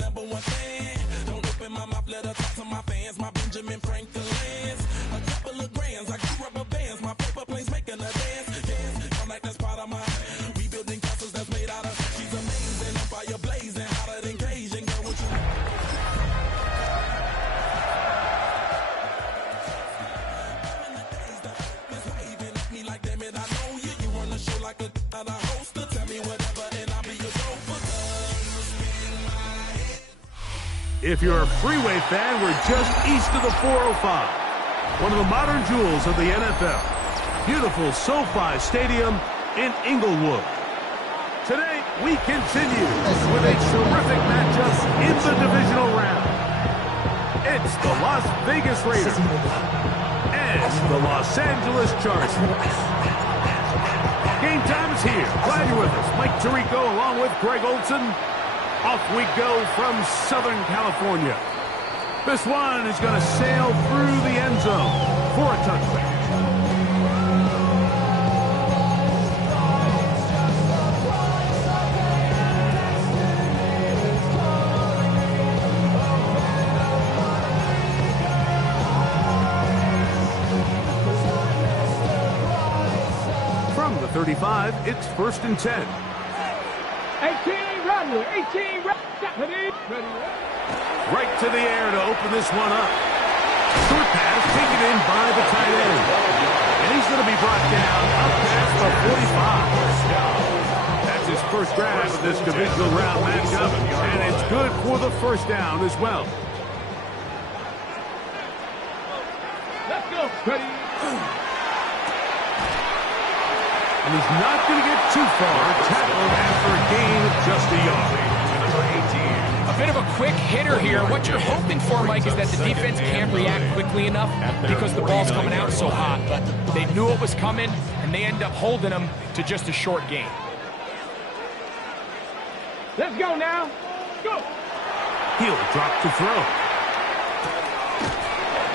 a #1 fan. Don't open my mouth, let her talk to my fans. My Benjamin Franklin's. A couple of grands, I got rubber bands. My paper planes making a dance. Dance, I'm like that's part of my. We building castles that's made out of. She's amazing, I'm fire blazing, hotter than Cajun. Girl, what you? Like damn it, I know you. You run the show like a host. Tell me whatever, and I'll be your chauffeur. If you're a freeway fan, we're just east of the 405. One of the modern jewels of the NFL. Beautiful SoFi Stadium in Inglewood. Today, we continue with a terrific matchup in the divisional round. It's the Las Vegas Raiders and the Los Angeles Chargers. Game time is here. Glad you're with us. Mike Tirico along with Greg Olson. Off we go from Southern California. This one is going to sail through the end zone for a touchdown. From the 35, it's 1st and 10. 18 run, 18 run. Ready. Right to the air to open this one up. Short pass taken in by the tight end. And he's going to be brought down up past the 45. That's his first grab of this divisional round matchup. And it's good for the first down as well. Let's go. Ready. And he's not going to get too far. Tackled after a gain of just a yard. A bit of a quick hitter here. What you're hoping for, Mike, is that the defense can't react quickly enough because the ball's coming out so hot. But they knew it was coming, and they end up holding them to just a short gain. Let's go now. Go. He'll drop to throw.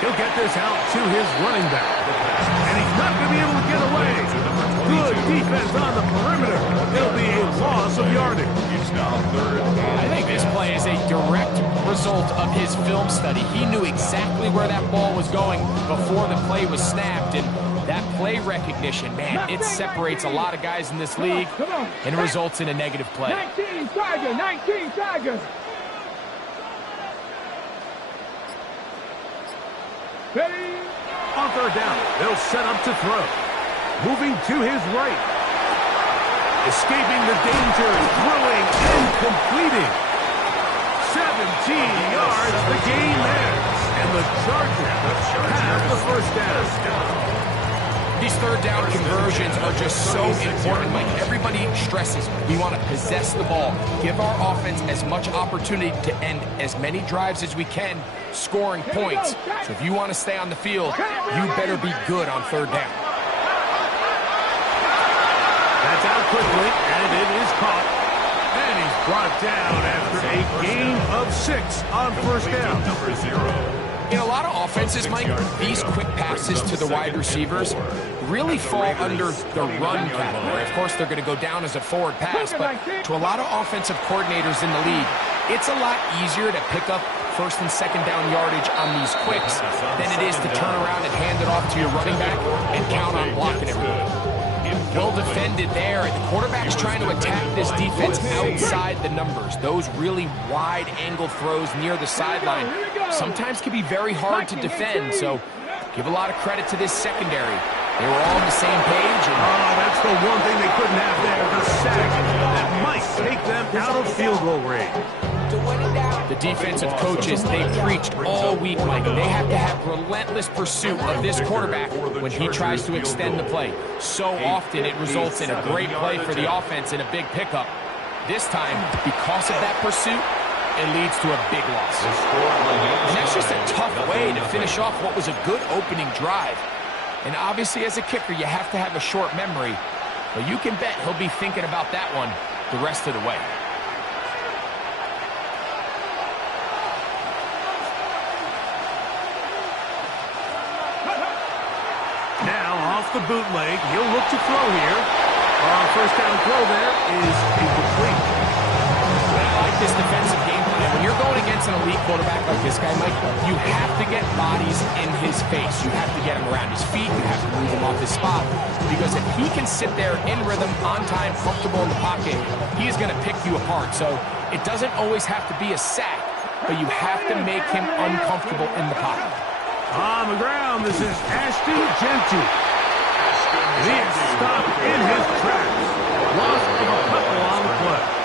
He'll get this out to his running back. And he's not going to be able to get away. Good defense on the perimeter. It'll be a loss of yardage. I think this play is a direct result of his film study. He knew exactly where that ball was going before the play was snapped. And that play recognition, man, it separates a lot of guys in this league and results in a negative play. 19 Tiger, 19 Tiger. Ready. On 3rd down, they'll set up to throw. Moving to his right. Escaping the danger, throwing and completing. 17 yards, the gain there. And the Chargers have the first down. These 3rd down conversions are just so important. Like everybody stresses, we want to possess the ball, give our offense as much opportunity to end as many drives as we can, scoring points. So if you want to stay on the field, you better be good on 3rd down. That's out quickly, and it is caught. And he's brought down after a gain of 6 on 1st down. In a lot of offenses, Mike, these quick passes to the wide receivers really fall under the run category. Of course, they're going to go down as a forward pass, but to a lot of offensive coordinators in the league, it's a lot easier to pick up 1st and 2nd down yardage on these quicks than it is to turn around and hand it off to your running back and count on blocking everyone. Well defended there, and the quarterback's trying to attack this defense outside the numbers. Those really wide angle throws near the sideline sometimes can be very hard to defend, so give a lot of credit to this secondary. They were all on the same page. And that's the one thing they couldn't have there, the sack that might take them out of field goal range. The defensive coaches, they preached all week, Mike. They have to have relentless pursuit of this quarterback when he tries to extend the play. So often it results in a great play for the offense and a big pickup. This time, because of that pursuit, it leads to a big loss. And that's just a tough way to finish off what was a good opening drive. And obviously, as a kicker, you have to have a short memory. But you can bet he'll be thinking about that one the rest of the way. Off the bootleg, he'll look to throw here. First down throw there is incomplete. I like this defensive game plan. When you're against an elite quarterback like this guy, Mike, you have to get bodies in his face. You have to get him around his feet. You have to move him off his spot. Because if he can sit there in rhythm, on time, comfortable in the pocket, he is going to pick you apart. So it doesn't always have to be a sack, but you have to make him uncomfortable in the pocket. On the ground, this is Ashton Genty. He is stopped in his tracks. Loss of a couple on the play.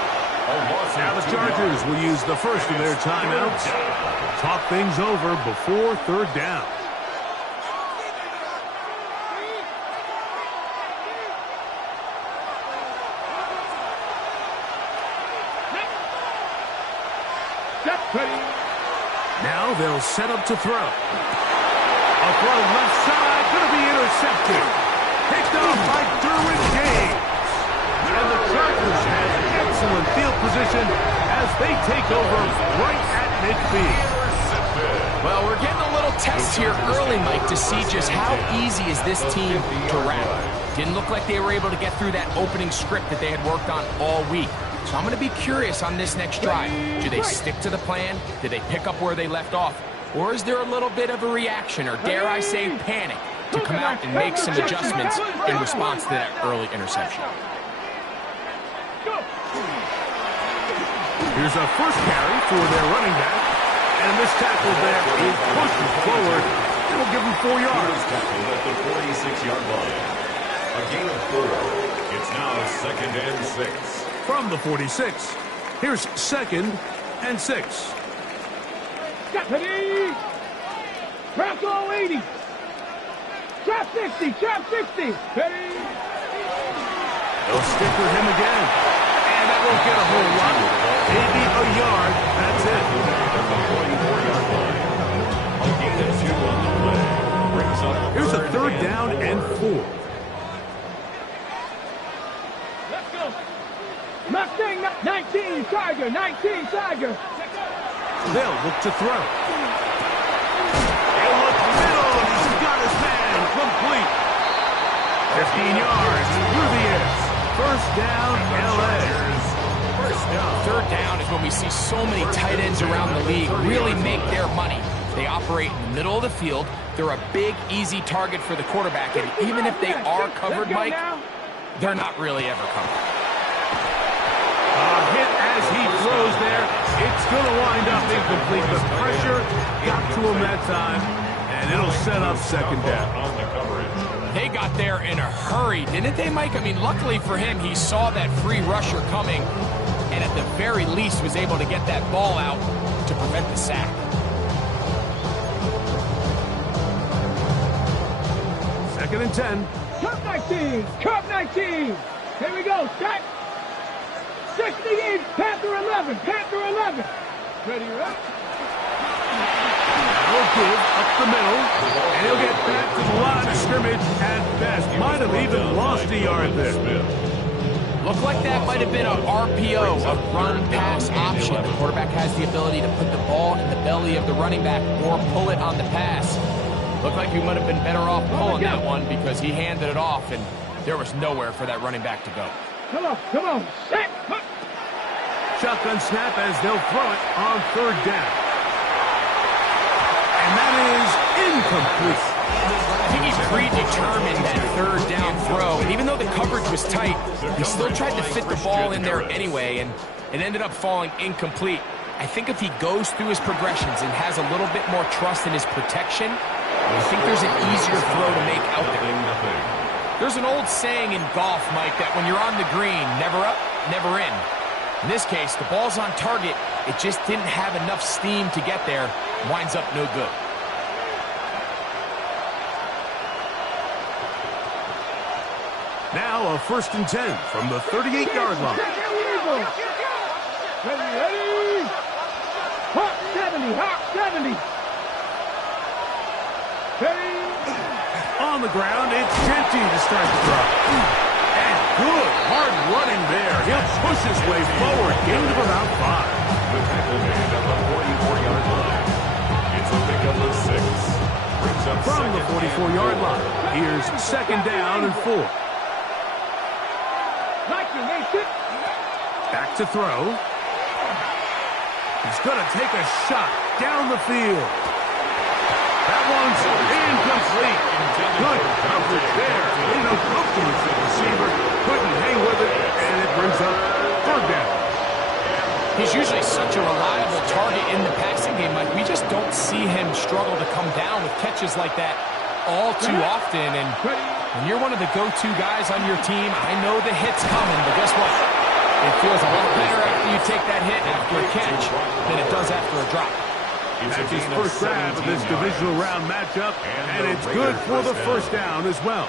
Now the Chargers will use the first of their timeouts. Talk things over before third down. Now they'll set up to throw. A throw left side, going to be intercepted. Picked off by Derwin James. And the Chargers have excellent field position as they take over right at midfield. Well, we're getting a little test here early, Mike, to see just how easy is this team to rattle. Didn't look like they were able to get through that opening script that they had worked on all week. So I'm going to be curious on this next drive. Do they stick to the plan? Do they pick up where they left off? Or is there a little bit of a reaction, or dare I say panic, to come out and make some adjustments in response to that early interception? Here's a first carry for their running back. And this tackle there is pushed forward. It'll give him 4 yards. Tackled at the 46-yard line. A gain of 4. It's now 2nd and 6. From the 46, here's 2nd and 6. Ready? Trap all 80. Trap 60. Trap 60. Ready? They'll stick with him again. And that won't get a whole lot. Maybe a yard. That's it. At the 44-yard line. A gain of 2 on the play. Brings up Here's a third down and 4. Let's go. Mustang 19 Tiger. 19 Tiger. They'll look to throw. He'll look middle. He's got his man complete. 15 yards through the air. First down, LA. First down. Third down is when we see so many tight ends around the league really make their money. They operate in the middle of the field. They're a big, easy target for the quarterback. And even if they are covered, Mike, they're not really ever covered. Hit as he throws there. It's going to wind up incomplete. The pressure got to him that time, and it'll set up second down. On the coverage. They got there in a hurry, didn't they, Mike? I mean, luckily for him, he saw that free rusher coming, and at the very least was able to get that ball out to prevent the sack. Second and 10. Cup 19. Cup 19. Here we go. Stack. 68. Panther 11. Panther 11. Ready, right? That'll give up the middle, and he'll get back to the line of scrimmage at best. Might have even lost a yard there. Looked like that might have been a RPO, a run-pass option. The quarterback has the ability to put the ball in the belly of the running back or pull it on the pass. Looked like he might have been better off pulling that one because he handed it off, and there was nowhere for that running back to go. Come on, come on. Set. Shotgun snap as they'll throw it on third down. And that is incomplete. I think he predetermined that third down throw. And even though the coverage was tight, he still tried to fit the ball in there anyway, and it ended up falling incomplete. I think if he goes through his progressions and has a little bit more trust in his protection, I think there's an easier throw to make out there. There's an old saying in golf, Mike, that when you're on the green, never up, never in. In this case, the ball's on target. It just didn't have enough steam to get there. Winds up no good. Now a 1st and 10 from the 38-yard line. Ready? Hawk 70. Hawk 70. Ready? On the ground, it's Genty to start the drive. And good, hard running there. He'll push his way forward, gain of about 5. The tackle made at the 44-yard line. It's a pickup of 6. Brings up From the 44-yard line, here's 2nd down and 4. Back to throw. He's going to take a shot down the field. That one's incomplete. Good coverage there. Lead up comfortably for the receiver. Couldn't hang with it, and it brings up third down. He's usually such a reliable target in the passing game. Like, we just don't see him struggle to come down with catches like that all too often. And when you're one of the go-to guys on your team, I know the hit's coming, but guess what? It feels a lot better after you take that hit after a catch than it does after a drop. That's his first grab of this divisional round matchup, and it's good for the first down as well.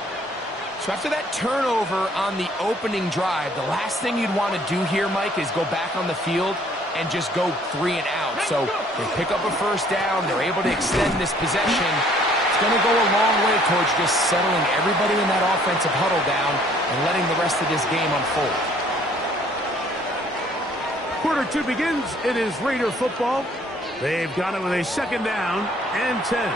So after that turnover on the opening drive, the last thing you'd want to do here, Mike, is go back on the field and just go 3 and out. So they pick up a first down. They're able to extend this possession. It's going to go a long way towards just settling everybody in that offensive huddle down and letting the rest of this game unfold. Quarter 2 begins. It is Raider football. They've got it with a second down and 10.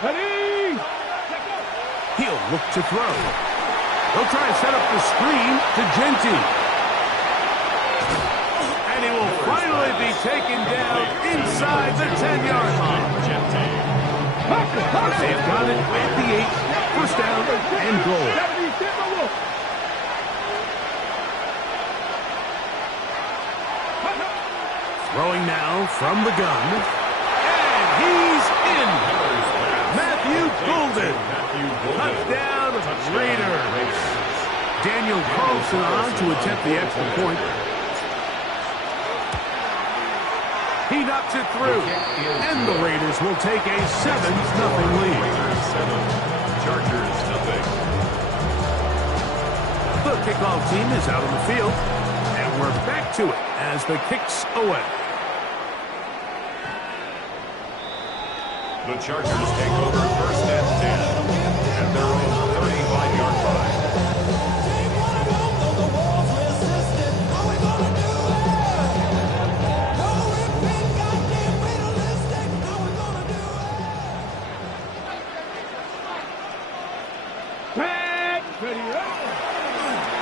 Ready? He'll look to throw. He'll try to set up the screen to Genty. And he will finally be taken down inside the 10-yard line. They've got it at the 8. First down and goal. Throwing now from the gun. And he's in. Matthew Golden. Touchdown, Raiders. Daniel Carlson on to attempt the extra point. He knocks it through. And the Raiders will take a 7-0 lead. Chargers, nothing. The kickoff team is out on the field. And we're back to it as the kick's away. The Chargers take over first and 10 at their own 35-yard line.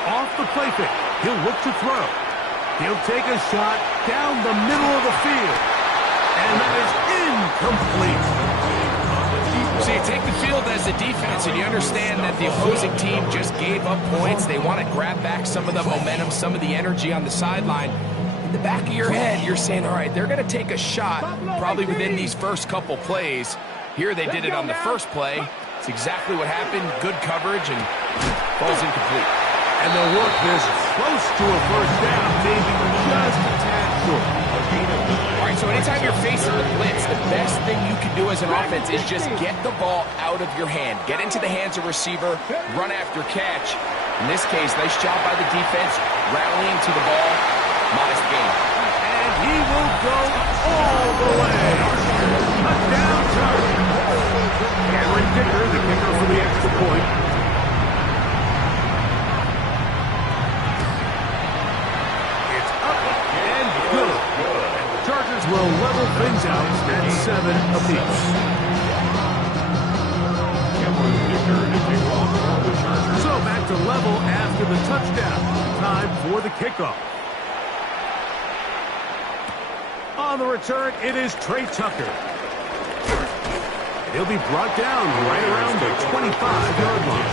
Off the play fake. He'll look to throw. He'll take a shot down the middle of the field. And that is incomplete. So you take the field as a defense, and you understand that the opposing team just gave up points. They want to grab back some of the momentum, some of the energy on the sideline. In the back of your head, you're saying, all right, they're going to take a shot probably within these first couple plays. Here they did it on the first play. It's exactly what happened. Good coverage, and falls incomplete. And they'll work this close to a first down, maybe just a tad short. All right, so anytime you're facing the blitz, the best thing you can do as an offense is just get the ball out of your hand. Get into the hands of receiver, run after catch. In this case, nice job by the defense, rallying to the ball. Modest gain. And he will go all the way. Touchdown, Chargers. Cameron Dicker, the kicker for the extra point. It's up and good. And the Chargers will level things out at 7 apiece. So back to level after the touchdown. Time for the kickoff. On the return, it is Trey Tucker. He'll be brought down right around the 25-yard line.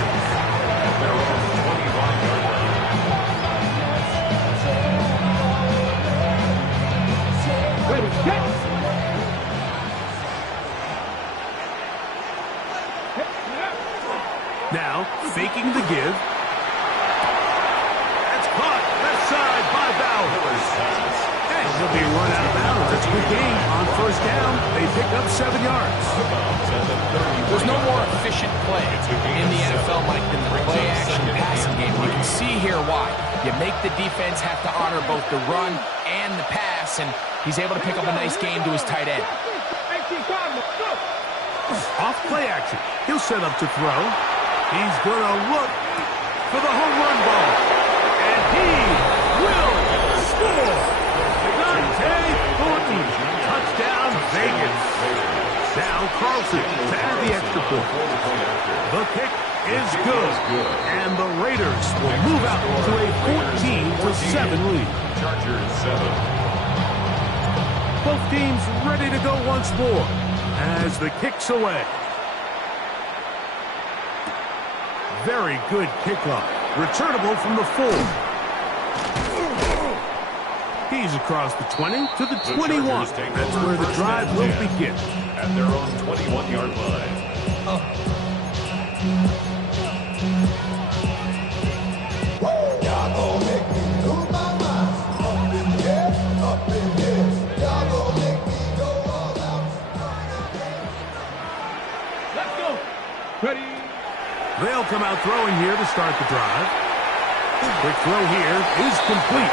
Ready, set. Now, faking the give. That's caught. Left side by Bowers. And he'll be run out of bounds. It's a good game on first down. They pick up 7 yards. There's no more efficient play in the NFL, Mike, than the play-action passing game. You can see here why. You make the defense have to honor both the run and the pass, and he's able to pick up a nice game to his tight end. Off play action. He'll set up to throw. He's going to look for the home run ball. And he will score. Dante seconds. Now Carlson to add the extra point. The kick is good. And the Raiders will move out to a 14-7 lead. Chargers 7. Both teams ready to go once more as the kick's away. Very good kickoff. Returnable from the 4. He's across the 20 to the 21. That's where the drive will begin. At their own 21-yard line. Y'all gon' make me lose my mind. Up in here, up in here. Y'all gon' make me go all out. Let's go. Ready. They'll come out throwing here to start the drive. Quick throw here is complete.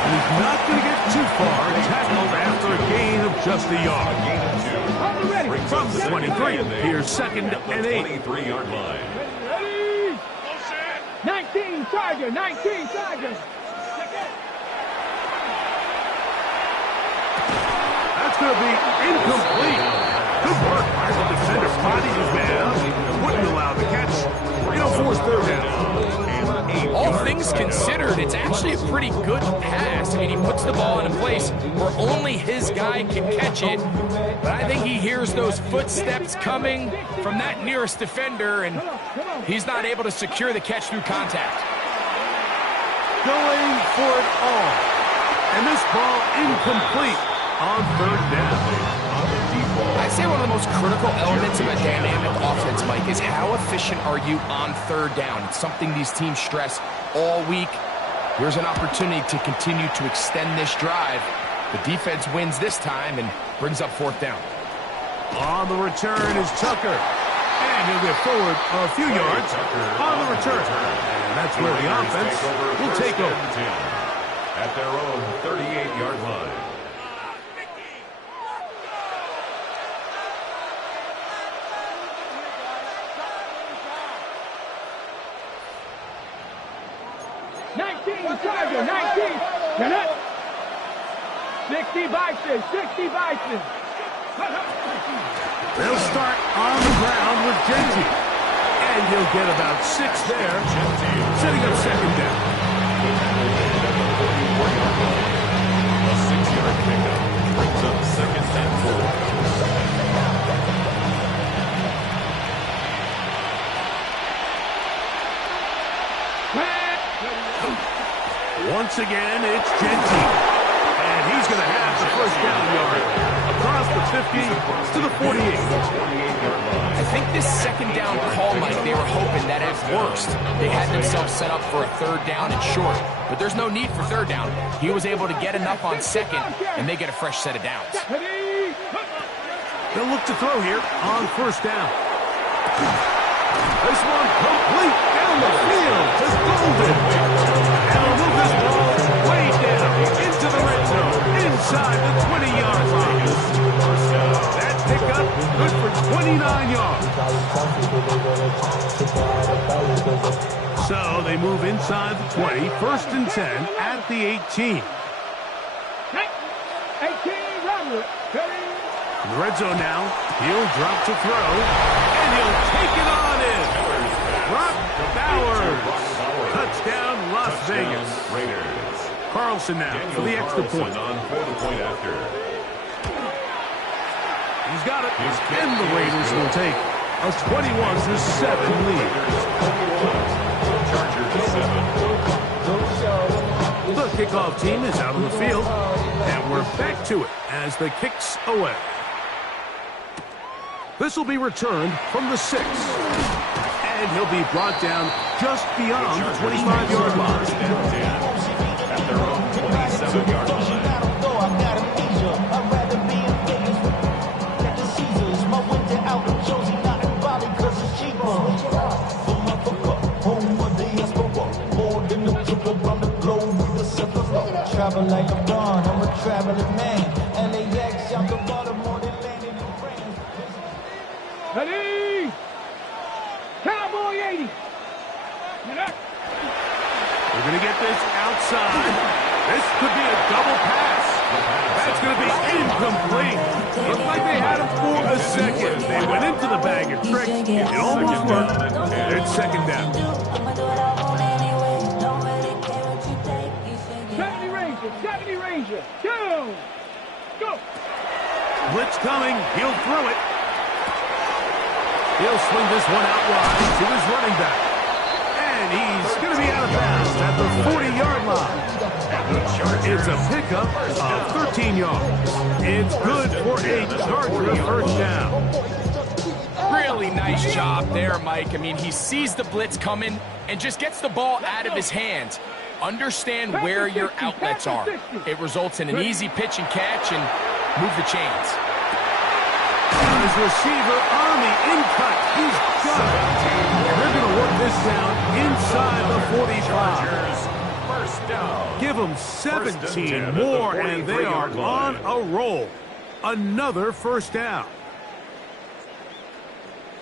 And he's not going to get too far. Tackled after a gain of just a yard. From the 23, here's 2nd and 8. 23-yard line. Ready. 19 Charger, 19 Charger. That's going to be incomplete. Good work by the defender. Spotting his man up. Wouldn't allow the catch. It'll force 3rd down. All things considered, it's actually a pretty good pass. I mean, he puts the ball in a place where only his guy can catch it. But I think he hears those footsteps coming from that nearest defender, and he's not able to secure the catch through contact. Going for it all. And this ball incomplete on 3rd down. I'd say one of the most critical elements of a dynamic offense, Mike, is how efficient are you on 3rd down. It's something these teams stress all week. Here's an opportunity to continue to extend this drive. The defense wins this time and brings up 4th down. On the return is Tucker. And he'll get forward a few yards on the return. And that's where the offense will take over. At their own 38-yard line. Charger, 19. Get up. 60 Bison, 60 Bison. They'll start on the ground with Genty. And he'll get about 6 there, setting up 2nd down. A 6-yard pickup brings up 2nd and 4. Once again, it's Genty. And he's going to have the 1st down yard. Across the 50 to the 48. I think this 2nd down call, Mike, they were hoping that at worst they had themselves set up for a 3rd down and short. But there's no need for 3rd down. He was able to get enough on 2nd, and they get a fresh set of downs. They'll look to throw here on 1st down. This one complete down the field to Golden. And they'll move this ball way down into the red zone, inside the 20-yard line. That pickup good for 29 yards. So they move inside the 20, 1st and 10 at the 18. 18, Robert. In the red zone now, he'll drop to throw, and he'll take it on in. Brock Bowers. Touchdown, Las Vegas. Raiders. Carlson now for the extra point. On for the point after. He's got it, and the Raiders will take a 21-7 lead. Chargers 7. The kickoff team is out on the field, and we're back to it as the kick's away. This will be returned from the 6. And he'll be brought down just beyond the 25-yard line. At their own 27-yard line. Travel like I'm gone, I'm a traveling man. LAX, y'all can Baltimore, they landed in France. Ready? Cowboy 80. Get up. We're going to get this outside. This could be a double pass. That's going to be incomplete. Looked like they had him for a second. They went into the bag of tricks. It almost worked. It's second down. 70 Ranger, 2, go! Blitz coming, he'll throw it. He'll swing this one out wide to his running back. And he's going to be out of bounds at the 40-yard line. It's a pickup of 13 yards. It's good for a Charger first down. Really nice job there, Mike. I mean, he sees the blitz coming and just gets the ball out of his hands. Understand where your outlets are. It results in an easy pitch and catch and move the chains. His receiver on the in-cut. He's got it. They're going to work this down inside the 45. First down. Give them 17 more, and they are on a roll. Another first down.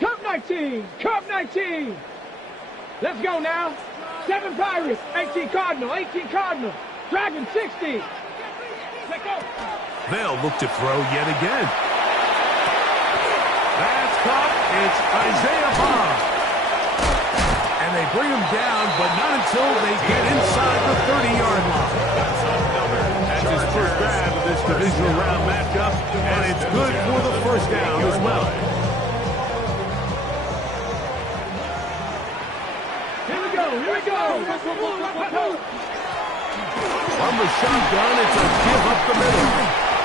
Cup 19, Cup 19. Let's go now. 7 Pirates, 18 Cardinal, 18 Cardinal. Dragon 60. Let's go. They'll look to throw yet again. That's caught. It's Isaiah Bond. And they bring him down, but not until they get inside the 30-yard line. That's his first grab of this divisional round matchup, and it's good for the first down as well. Here we go. From the shotgun, it's a give up the middle.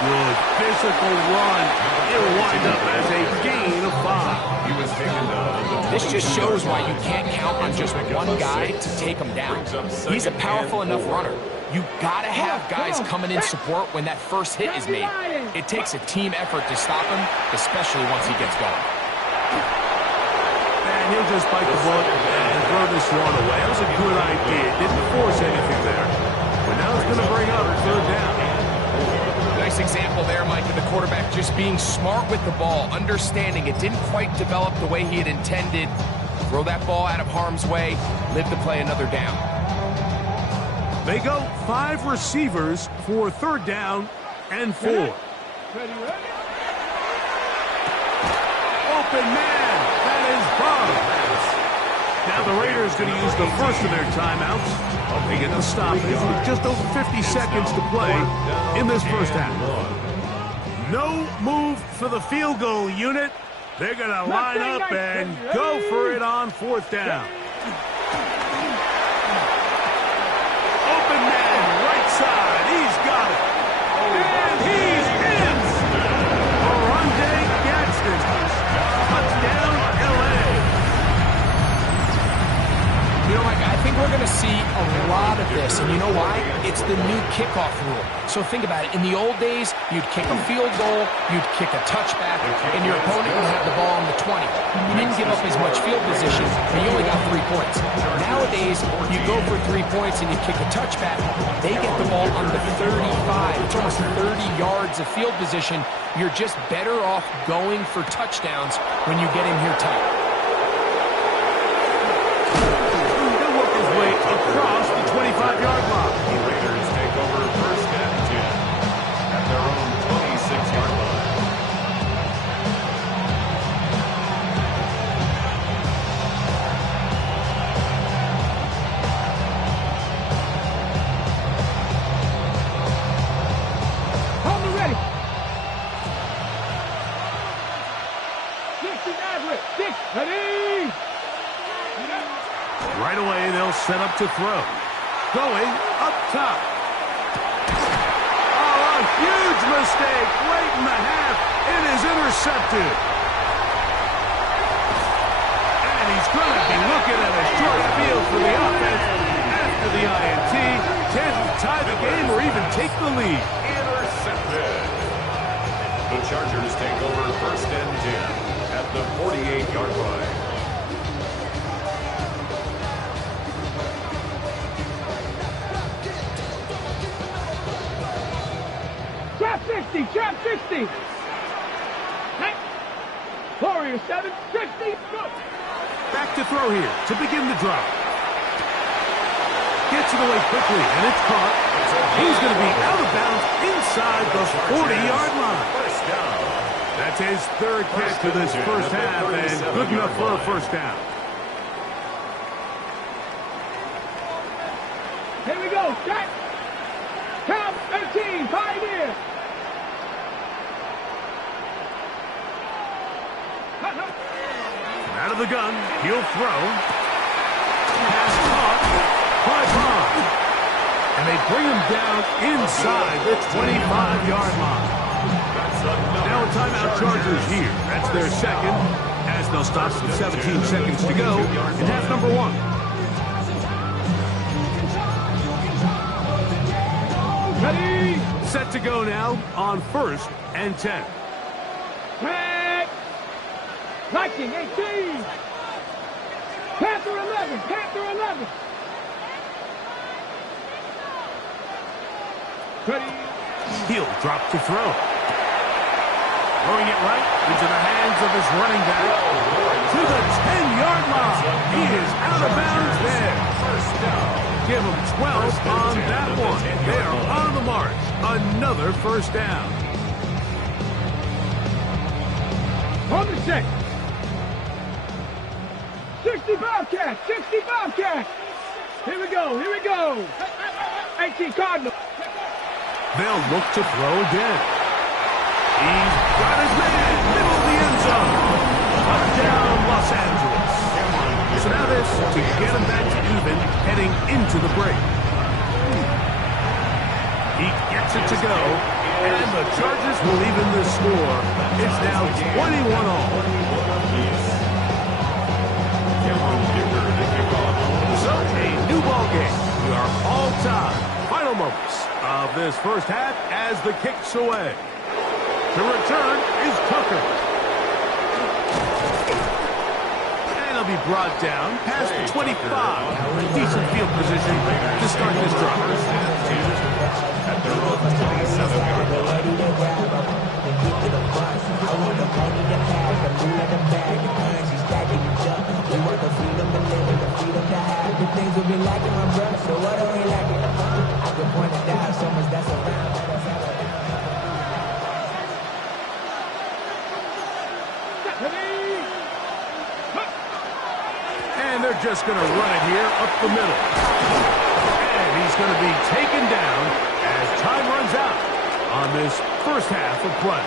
Good physical run. It'll wind up as a gain of 5. He was taken down. This just shows why you can't count on just one guy to take him down. He's a powerful enough runner. You gotta have guys coming in support when that first hit is made. It takes a team effort to stop him, especially once he gets going. And he'll just bite the bullet and throw this one away. That was a good idea. Didn't force anything there. But now it's going to bring up third down. Nice example there, Mike, of the quarterback just being smart with the ball, understanding it didn't quite develop the way he had intended. Throw that ball out of harm's way, live to play another down. They go 5 receivers for third down and 4. Ready. Open man. That is Bob. Now the Raiders going to use the first of their timeouts. They get the stop with just over 50 seconds to play in this first half. No move for the field goal unit. They're going to line up and go for it on fourth down. Open man, right side. He's got it. And he's in. Oronde Gadsden. Touchdown, L.A. You know, Mike, I think we're going to see a lot of this, and you know why? It's the new kickoff rule. So think about it. In the old days, you'd kick a field goal, you'd kick a touchback, and your opponent would have the ball on the 20. You didn't give up as much field position, and you only got 3 points. Nowadays, you go for 3 points and you kick a touchback, they get the ball on the 35. It's almost 30 yards of field position. You're just better off going for touchdowns when you get in here tight. Across the 25-yard line. The Raiders take over first and 10 at their own 26-yard line. Hold me ready. 60 Maverick. 6. Ready. Right away, they'll set up to throw. Going up top. Oh, a huge mistake late in the half. It is intercepted. And he's going to be looking at a short field for the offense after the INT. Can tie the game or even take the lead. Intercepted. The Chargers take over first and 10 at the 48-yard line. Trap 60, trap 60. Warrior 7, 60, go. Back to throw here to begin the drive. gets it away quickly, and it's caught. He's going to be out of bounds inside the 40-yard line. First down. That's his third catch of this first half, and good enough for a first down. Here we go. Set. Count 18. Pioneer. Out of the gun, he'll throw. Pass caught by Bond. And they bring him down inside the 25-yard line. Now a timeout Chargers here. That's their second, as they'll stop with 17 seconds to go in half number one. Ready. Set to go now on 1st and 10. Back. Viking 18. Panther 11. Panther 11. Ready. He'll drop to throw. Throwing it right into the hands of his running back to the 10-yard line. He is out of bounds there. First down. Give him 12 on that one. They are on the march. Another first down. On the check. 65 catch. 65 catch. Here we go. Here we go. 18 Cardinal. They'll look to throw again. He's got his man, middle of the end zone. Touchdown, Los Angeles. So now this to get him back to even, heading into the break. He gets it to go, and the Chargers will even the score. It's now 21 all. So a new ball game. We are all tied. Final moments of this first half as the kick's away. The return is Tucker. And he'll be brought down past the 25. Decent field position to start this drive. At their own 27-yard And they're just going to run it here up the middle. And he's going to be taken down as time runs out on this first half of play.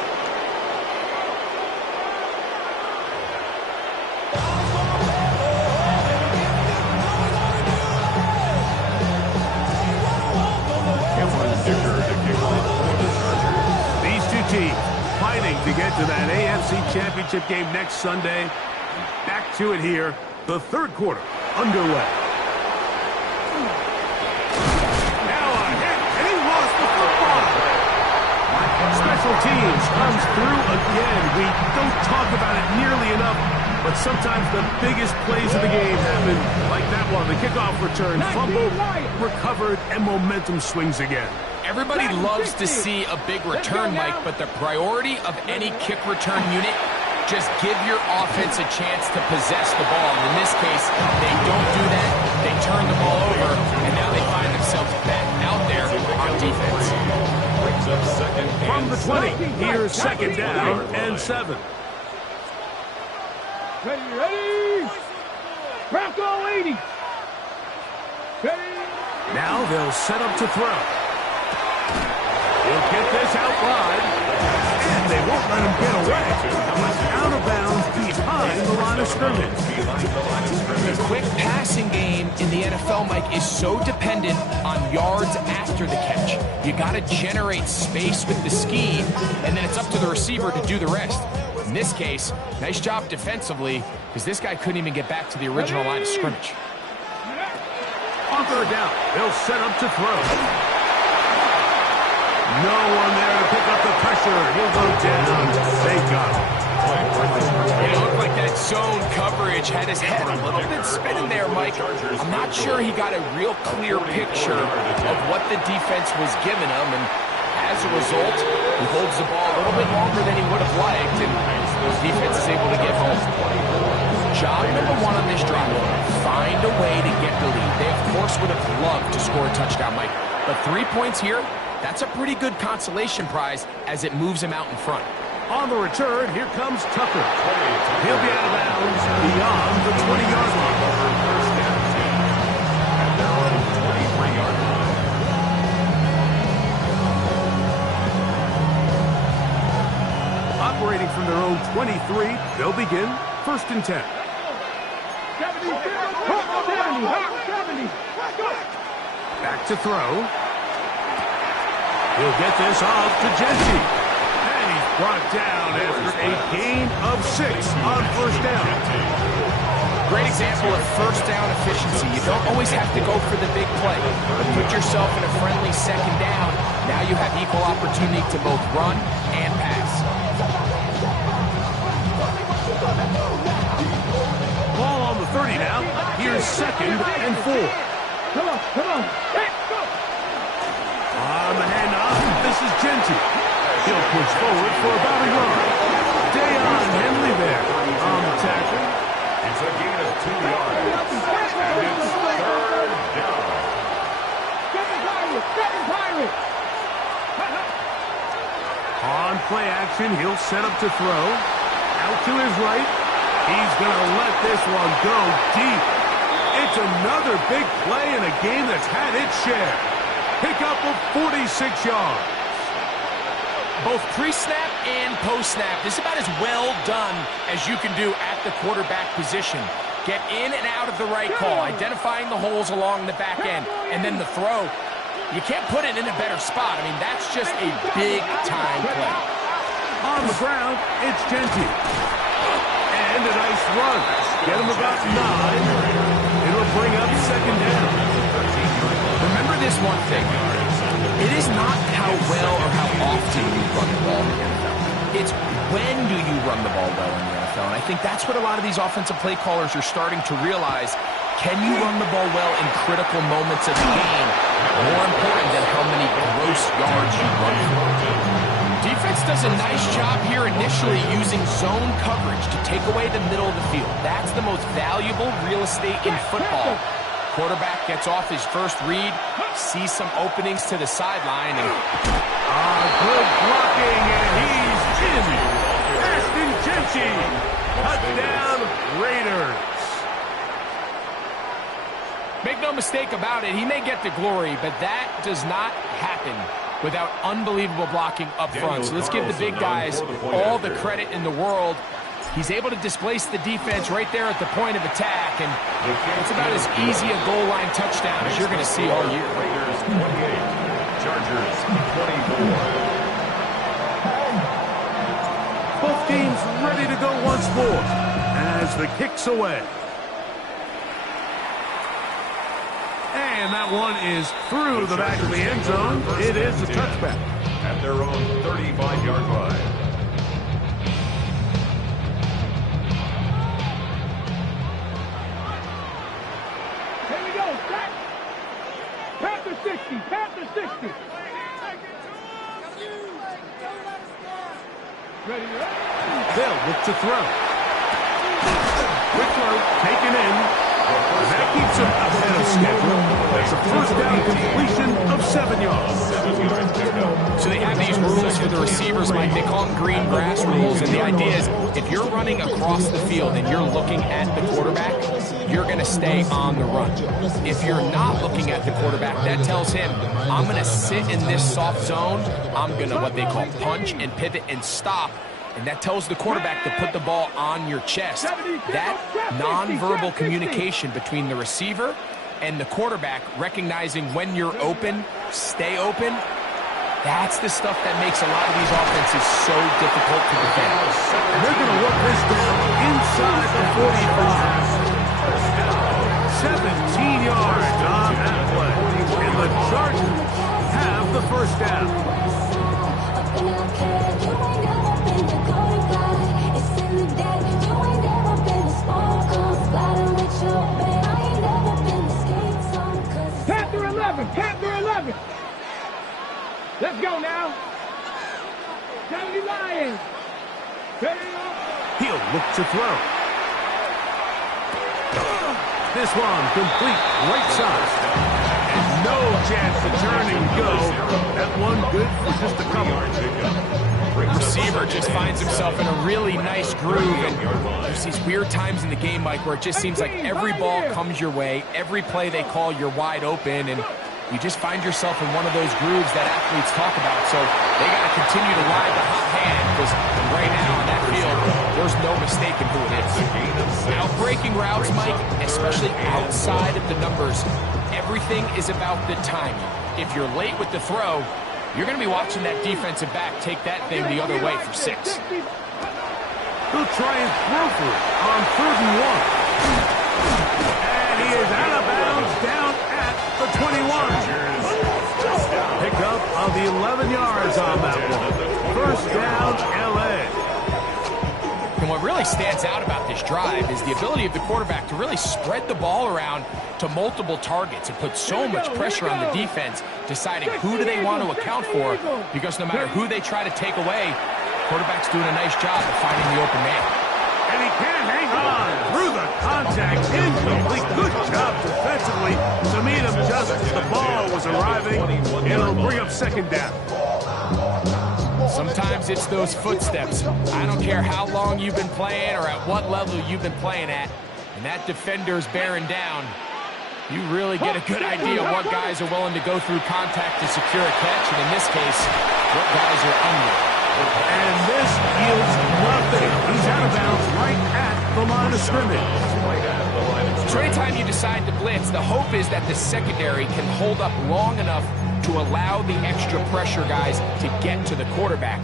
These two teams fighting to get to that AFC Championship game next Sunday. Back to it here. The third quarter underway. Now a hit, and he lost the football. Special teams comes through again. We don't talk about it nearly enough, but sometimes the biggest plays of the game happen, like that one, the kickoff return, fumble, recovered, and momentum swings again. Everybody loves to see a big return, Mike, but the priority of any kick return unit, just give your offense a chance to possess the ball. And in this case, they don't do that. They turn the ball over, and now they find themselves back out there on defense. From the 20, here's second down and 7. Ready. Bronco 80. Ready. Now they'll set up to throw. He'll get this out wide, and they won't let him get away. Out of bounds behind the line of scrimmage. The quick passing game in the NFL, Mike, is so dependent on yards after the catch. You got to generate space with the scheme, and then it's up to the receiver to do the rest. In this case, nice job defensively, because this guy couldn't even get back to the original line of scrimmage. On third down, they'll set up to throw. No one there to pick up the pressure. He'll go down. They got him. It looked like that zone coverage had his head a little bit spinning there, Mike. I'm not sure he got a real clear picture of what the defense was giving him, and as a result, he holds the ball a little bit longer than he would have liked, and the defense is able to get home. Job number one on this drive, find a way to get the lead. They, of course, would have loved to score a touchdown, Mike. But 3 points here, that's a pretty good consolation prize as it moves him out in front. On the return, here comes Tucker. He'll be out of bounds beyond the 20-yard line. At their own 23-yard line. Operating from their own 23, they'll begin 1st and 10. 70. Back to throw. He'll get this off to Genty. And he's brought down after a gain of 6 on 1st down. Great example of 1st down efficiency. You don't always have to go for the big play, but put yourself in a friendly 2nd down. Now you have equal opportunity to both run and pass. Ball on the 30 now. Here's 2nd and 4. Come on. Hey, go. On the handoff, this is Genty. He'll push forward for about a yard. Dayon Henley there on the tackle. It's a gain of 2 yards. And it's 3rd down. Second pirate. On play action, he'll set up to throw. Out to his right. He's going to let this one go deep. It's another big play in a game that's had its share. Pickup of 46 yards. Both pre-snap and post-snap, this is about as well done as you can do at the quarterback position. Get in and out of the right call, identifying the holes along the back end, and then the throw. You can't put it in a better spot. I mean, that's just a big-time play. On the ground, it's Genty. And a nice run. Get him about 9. It'll bring up 2nd down. Remember this one thing. It is not how well or how often you run the ball in the NFL. It's when do you run the ball well in the NFL. And I think that's what a lot of these offensive play callers are starting to realize. Can you run the ball well in critical moments of the game? More important than how many gross yards you run for. Defense does a nice job here initially using zone coverage to take away the middle of the field. That's the most valuable real estate in football. Quarterback gets off his first read, sees some openings to the sideline, and good blocking, and he's in. Ashton Genty, touchdown Raiders. Make no mistake about it, he may get the glory, but that does not happen without unbelievable blocking up front. So let's give the big guys all the credit in the world. He's able to displace the defense right there at the point of attack, and it's about as easy a goal line touchdown as you're going to see all year. Raiders 28, Chargers 24. Both teams ready to go once more as the kick's away. And that one is through the back of the end zone. It is a touchback. At their own 35-yard line. Here we go. Set. Panther 60. Panther 60. Ready. They'll look to throw. Quick throw, taken in. That keeps him ahead of schedule. That's a 1st down completion of 7 yards. So they have these rules for the receivers, Mike. They call them green grass rules. And the idea is if you're running across the field and you're looking at the quarterback, you're going to stay on the run. If you're not looking at the quarterback, that tells him, I'm going to sit in this soft zone. I'm going to what they call punch and pivot and stop. And that tells the quarterback to put the ball on your chest. That nonverbal communication between the receiver and the quarterback, recognizing when you're open, stay open, that's the stuff that makes a lot of these offenses so difficult to defend. They're going to work this down inside the 45. 17 yards on that play. And the Chargers have the 1st down. Panther 11. Panther 11. Let's go now. Johnny Lions. Ready up. He'll look to throw. This one complete, right side. And no chance to turn and go. That one good for just a couple. Receiver just finds himself in a really nice groove, and there's these weird times in the game, Mike, where it just seems like every ball comes your way, every play they call, you're wide open, and you just find yourself in one of those grooves that athletes talk about. So they got to continue to ride the hot hand, because right now on that field, there's no mistaking who it is. Now, breaking routes, Mike, especially outside of the numbers, everything is about the timing. If you're late with the throw, you're going to be watching that defensive back take that thing the other way for 6. He'll try and throw for it on 3rd and 1. And he is out of bounds down at the 21. Pick up of the 11 yards on that one. First down, L.A. And what really stands out about this drive is the ability of the quarterback to really spread the ball around to multiple targets and put so much pressure on the defense, deciding who do they want to account for, because no matter who they try to take away, quarterback's doing a nice job of finding the open man. And he can't hang on through the contact. Incomplete. Good job defensively to meet him just as the ball was arriving. It'll bring up 2nd down. Sometimes it's those footsteps. I don't care how long you've been playing or at what level you've been playing at, and that defender's bearing down. You really get a good idea of what guys are willing to go through contact to secure a catch, and in this case, what guys are under. And this yields nothing. He's out of bounds right at the line of scrimmage. So anytime you decide to blitz, the hope is that the secondary can hold up long enough to allow the extra pressure guys to get to the quarterback.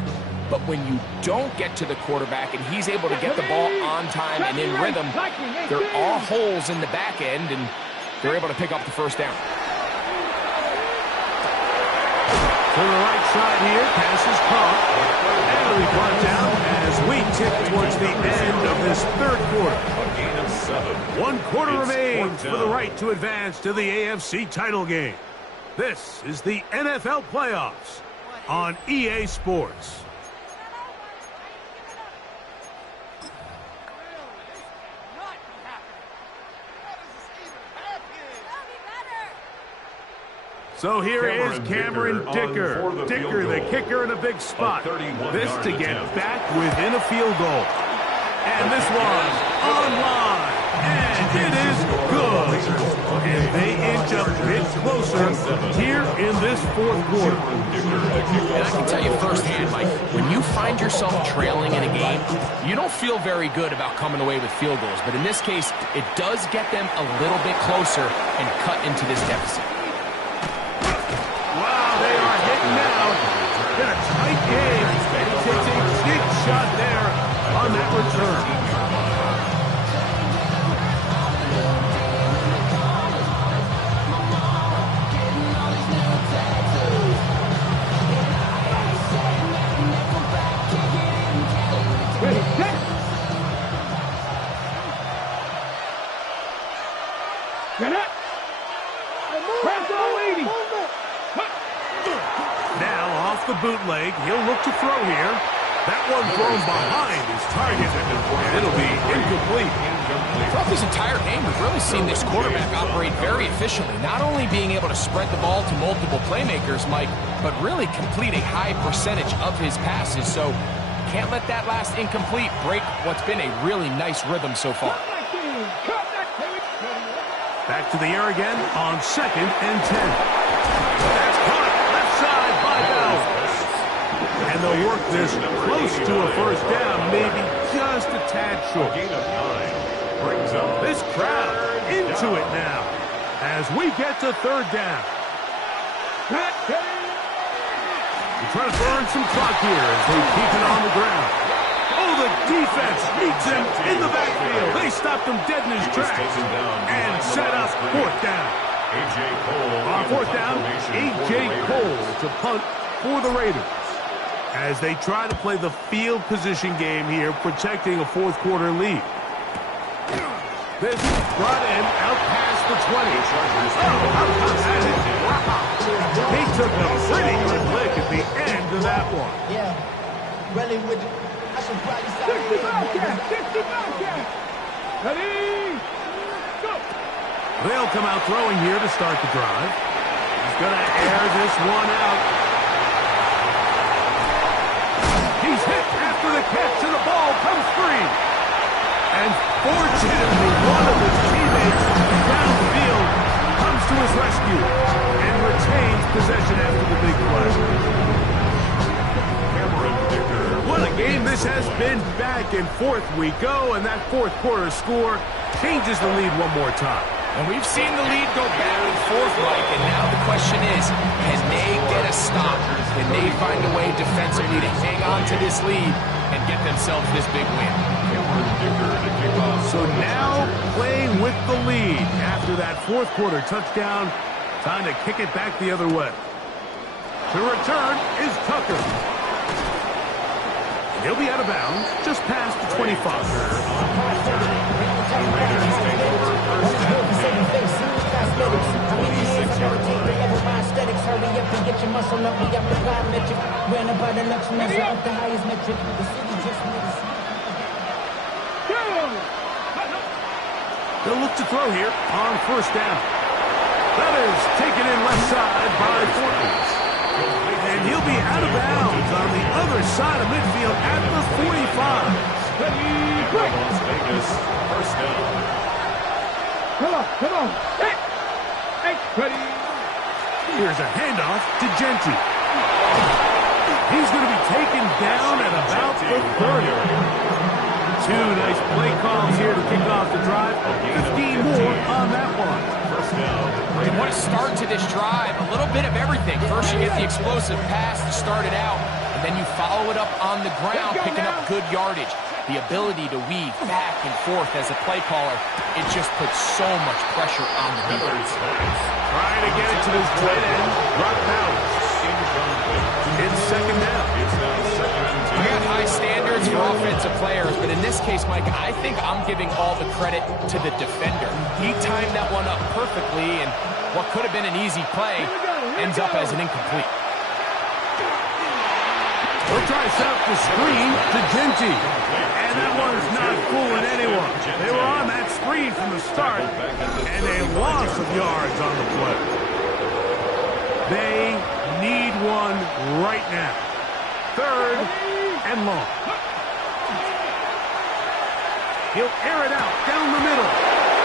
But when you don't get to the quarterback and he's able to get the ball on time and in rhythm, there are holes in the back end, and they're able to pick up the first down. To the right side here, pass is caught. And we brought down as we tick towards the end of this 3rd quarter. A gain of 7. 1 quarter It's remains 4th for the down. right to advance to the AFC title game. This is the NFL playoffs on EA Sports. So here is Cameron Dicker. Dicker, the kicker, in a big spot. This to get back within a field goal. And this one online. And it is good. And they inch a bit closer here in this 4th quarter. And I can tell you firsthand, Mike, when you find yourself trailing in a game, you don't feel very good about coming away with field goals. But in this case, it does get them a little bit closer and cut into this deficit. Wow, they are hitting now. In a tight game. And he takes a big shot there on that return. Ready, set. Get up. Press all 80. Now off the bootleg, he'll look to throw here. That one thrown behind his target, and it'll be incomplete. Throughout this entire game, we've really seen this quarterback operate very efficiently, not only being able to spread the ball to multiple playmakers, Mike, but really complete a high percentage of his passes. So can't let that last incomplete break what's been a really nice rhythm so far. Back to the air again on 2nd and 10. That's caught left side by Bell. And they'll work this close to a first down, maybe just a tad short. Gain of 9 brings up This crowd into it now as we get to 3rd down. We're trying to burn some clock here as they keep it on the ground. Oh, the defense meets him in the backfield. They stopped him dead in his tracks and set up 4th down. A.J. Cole. On 4th down, A.J. Cole to punt for the Raiders as they try to play the field position game here, protecting a 4th quarter lead. This brought in out past the 20. Oh, how about that? Wow. He took a pretty good lick at the end of that one. Yeah, really with it. I should probably stop 60 Bobcat. 60 Bobcat. Ready, go. They'll come out throwing here to start the drive. He's going to air this one out. He's hit after the catch, and the ball comes free. And fortunately, one of his teammates downfield comes to his rescue and retains possession after the big play. What a game this has been. Back and forth we go, and that fourth quarter score changes the lead one more time. And we've seen the lead go back and forth, Mike, and now the question is, can they get a stop? Can they find a way defensively to hang on to this lead and get themselves this big win? So now playing with the lead after that fourth quarter touchdown, time to kick it back the other way. To return is Tucker. He'll be out of bounds just past the 25. They'll look to throw here on first down. That is taken in left side by Fortney. And he'll be out of bounds on the other side of midfield at the 45. Las Vegas, first down. Come on. Hey, ready. Here's a handoff to Genty. He's going to be taken down at about the 30. Two nice play calls here to kick off the drive. 15 more on that one. First down. And what a start to this drive. A little bit of everything. First, you get the explosive pass to start it out, and then you follow it up on the ground, picking up good yardage. The ability to weave back and forth as a play caller, it just puts so much pressure on the defense. Trying to get it to this tight end. Dropped out. It's second down. It's now second and 10. I got high standards for offensive players, but in this case, Mike, I think I'm giving all the credit to the defender. He timed that one up perfectly, and what could have been an easy play ends up as an incomplete. He'll try to set up the screen to Genty. And that one's not fooling anyone. They were on that screen from the start, and a loss of yards on the play. They need one right now. Third and long. He'll air it out down the middle.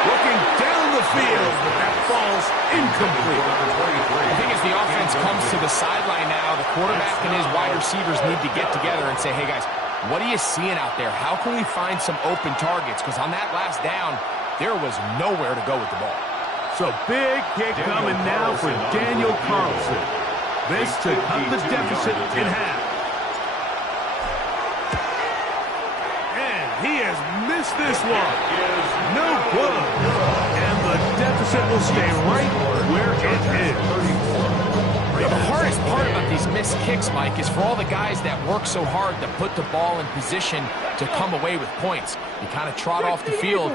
Looking down the field, but that falls incomplete. I think as the offense comes to the sideline now, the quarterback and his wide receivers need to get together and say, hey, guys, what are you seeing out there? How can we find some open targets? Because on that last down, there was nowhere to go with the ball. So big kick coming now for Daniel Carlson. This to cut the deficit in half. And he has missed this one. No good. And the deficit will stay right where it is. The hardest part about these missed kicks, Mike, is for all the guys that work so hard to put the ball in position to come away with points. You kind of trot off the field,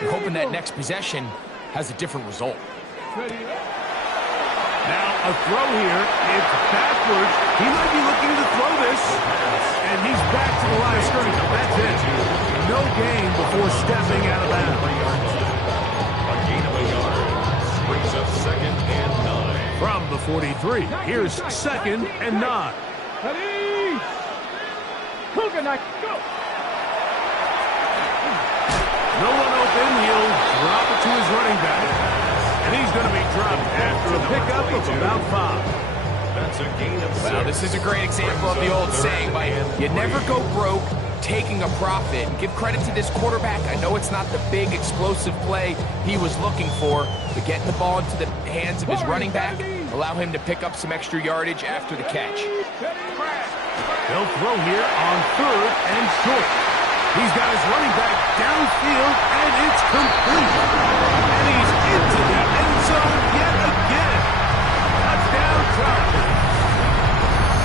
you're hoping that next possession has a different result. Now a throw here. It's backwards. He might be looking to throw this. And he's back to the line of scrimmage. That's it. No gain before stepping out of bounds. A gain of a yard. Brings up second and 9. From the 43, here's second and 9. Ready. Coconut, go. No one open. He'll drop it to his running back. And he's going to be dropped after a pickup of about 5. That's a gain of 6. Well, this is a great example of the old saying, Mike, you never go broke taking a profit. Give credit to this quarterback. I know it's not the big explosive play he was looking for, but getting the ball into the hands of his running back, allow him to pick up some extra yardage after the catch. They'll throw here on third and short. He's got his running back downfield, and it's complete. And he's into the end zone yet again. Touchdown Chargers.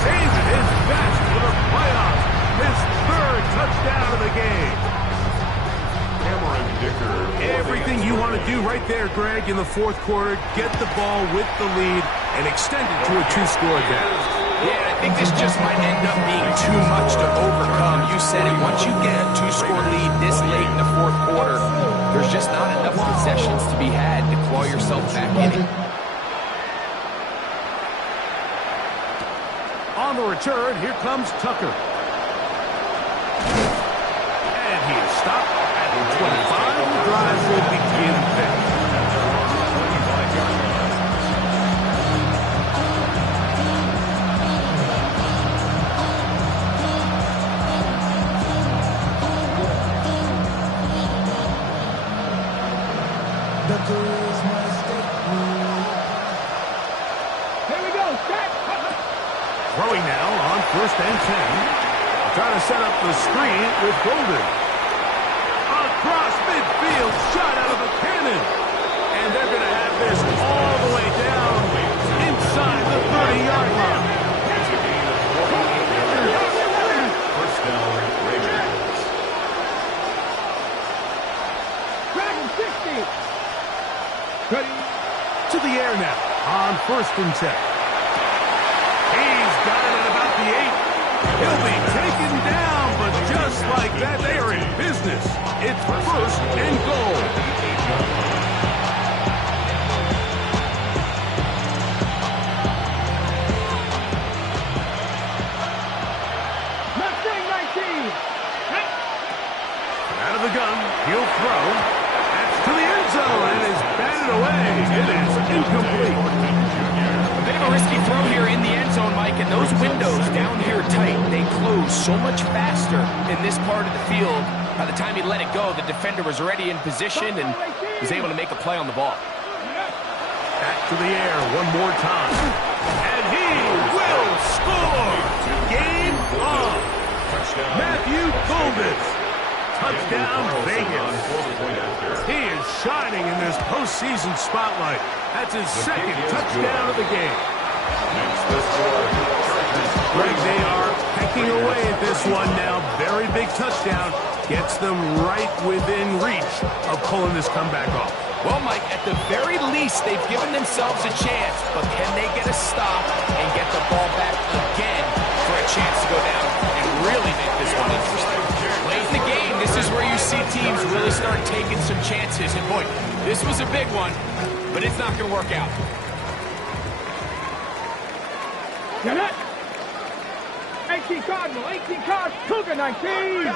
Saving his best for the playoffs. His third touchdown of the game. Cameron Dicker. Everything you want to do right there, Greg, in the fourth quarter. Get the ball with the lead and extend it to a 2-score advantage. Yeah, I think this just might end up being too much to overcome. You said it. Once you get a 2-score lead this late in the fourth quarter, there's just not enough possessions to be had to claw yourself back in it. On the return, here comes Tucker. And he is stopped at the 25. The drive will begin there. Here we go, set. Throwing now on 1st and 10. Trying to set up the screen with Golden. Across midfield, shot out of a cannon. And they're going to have this all the way down inside the 30-yard line. First down, Raiders. Dragon 60. Ready. To the air now on 1st and 10. He's got it at about the 8. He'll be taken down, but just like that, they are in business. It's 1st and goal. Mustang 19. Out of the gun, he'll throw. That's to the end zone, and is batted away. It is incomplete. A bit of a risky throw here in the end zone, Mike, and those windows down here tight, they close so much faster in this part of the field. By the time he let it go, the defender was already in position and was able to make a play on the ball. Back to the air one more time. And he will score. Game on. Matthew Golden. Touchdown, Vegas. He is shining in this postseason spotlight. That's his second touchdown of the game. Greg, they are pecking away at this one now. Very big touchdown. Gets them right within reach of pulling this comeback off. Well, Mike, at the very least, they've given themselves a chance, but can they get a stop and get the ball back again for a chance to go down and really make this one interesting? Late in the game, this is where you see teams really start taking some chances. And boy, this was a big one, but it's not going to work out. Get it. 18 Cardinal, 18 Cardinal, Cougar 19.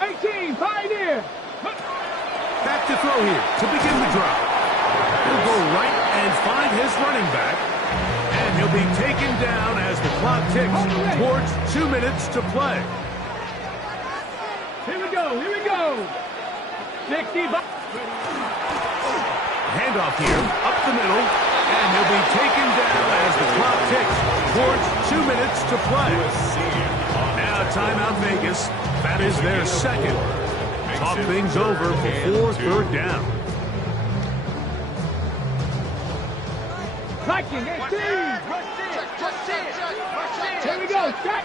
18, Pioneer. Back to throw here to begin the drive. He'll go right and find his running back. And he'll be taken down as the clock ticks towards 2 minutes to play. Here we go, here we go. 60. Handoff here, up the middle. And he'll be taken down as the clock ticks towards 2 minutes to play. Now timeout Vegas. That is their second. Talk things over before 3rd down. Viking 18. Here we go, set.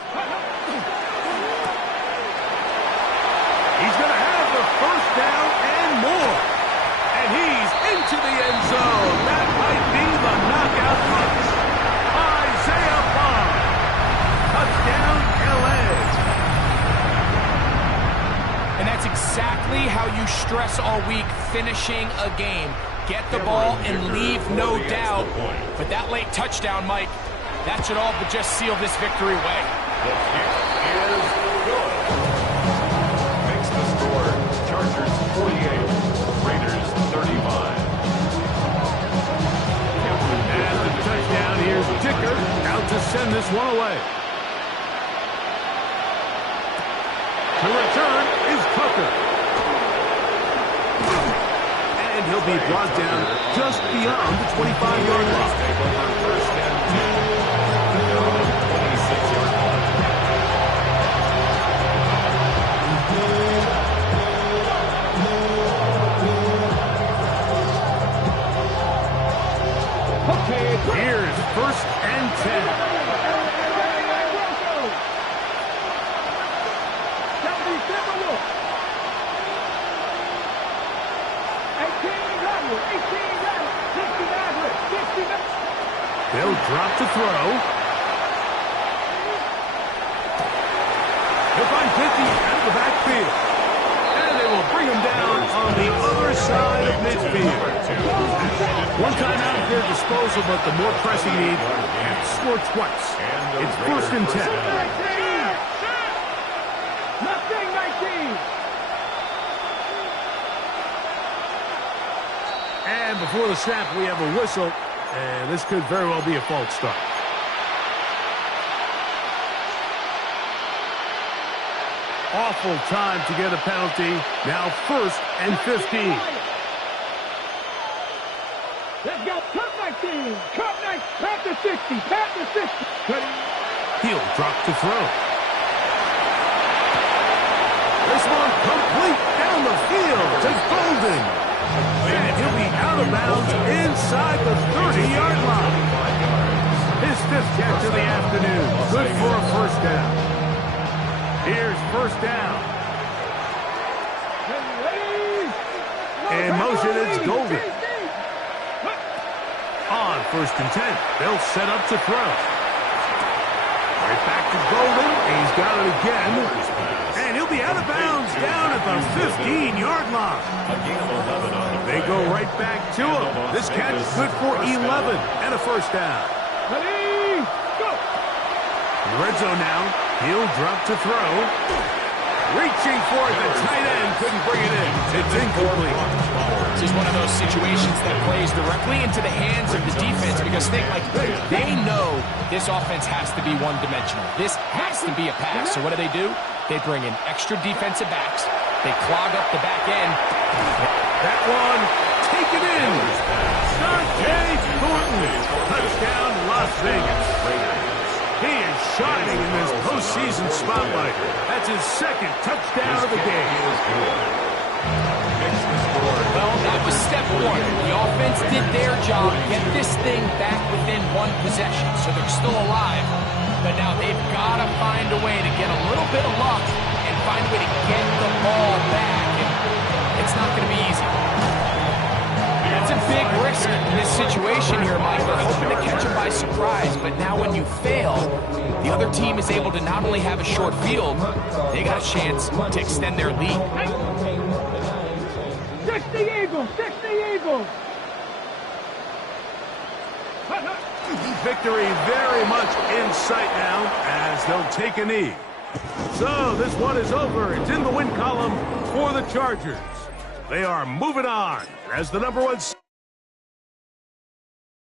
He's going to have the 1st down and more. And he's into the end zone. That might be the knockout punch. Isaiah Bond. Touchdown, LA. And that's exactly how you stress all week finishing a game. Get the ball and leave no doubt. But that late touchdown, Mike, that should all but just seal this victory away. The kick is good. Makes the score Chargers 48, Raiders 35. And the touchdown, here's Dicker out to send this one away. The return is Tucker. And he'll be brought down just beyond the 25-yard line. First and 10. 26-yard line. Here's 1st and 10. They'll drop to throw. He'll find 50 out of the backfield. And they will bring him field. One timeout at their disposal, but the more pressing need, they have to score twice. It's 1st and 10. Mustang 19. And before the snap, we have a whistle, and this could very well be a false start. Awful time to get a penalty. Now 1st and 15. Let's go. Cup 19. Cup 19. Pat the 60. Pat the 60. He'll drop to throw. This one complete down the field to Golden. And he'll be out of bounds inside the 30-yard line. His 5th catch of the afternoon. Good for a 1st down. Here's 1st down. In motion, it's Golden. On 1st and 10, they'll set up to throw. Right back to Golden. He's got it again. And he'll be out of bounds down at the 15-yard line. They go right back to him. This catch is good for 11 and a 1st down. In the red zone now, he'll drop to throw. Reaching for it, the tight end couldn't bring it in. It's incomplete. This is one of those situations that plays directly into the hands of the defense because they know this offense has to be one-dimensional. This has to be a pass. So what do? They bring in extra defensive backs. They clog up the back end. That one, taken in. Dante Thornton. Touchdown, Las Vegas. He is shining in this postseason spotlight. That's his 2nd touchdown of the game. Well, that was step 1. The offense did their job, get this thing back within 1 possession, so they're still alive. But now they've got to find a way to get a little bit of luck and find a way to get the ball back. And it's not going to be easy. That's a big risk in this situation here, Mike. They're hoping to catch him by surprise, but now when you fail, the other team is able to not only have a short field, they got a chance to extend their lead. 60 Eagles! 60 Eagles! Victory very much in sight now as they'll take a knee. So this one is over. It's in the win column for the Chargers. They are moving on as the #1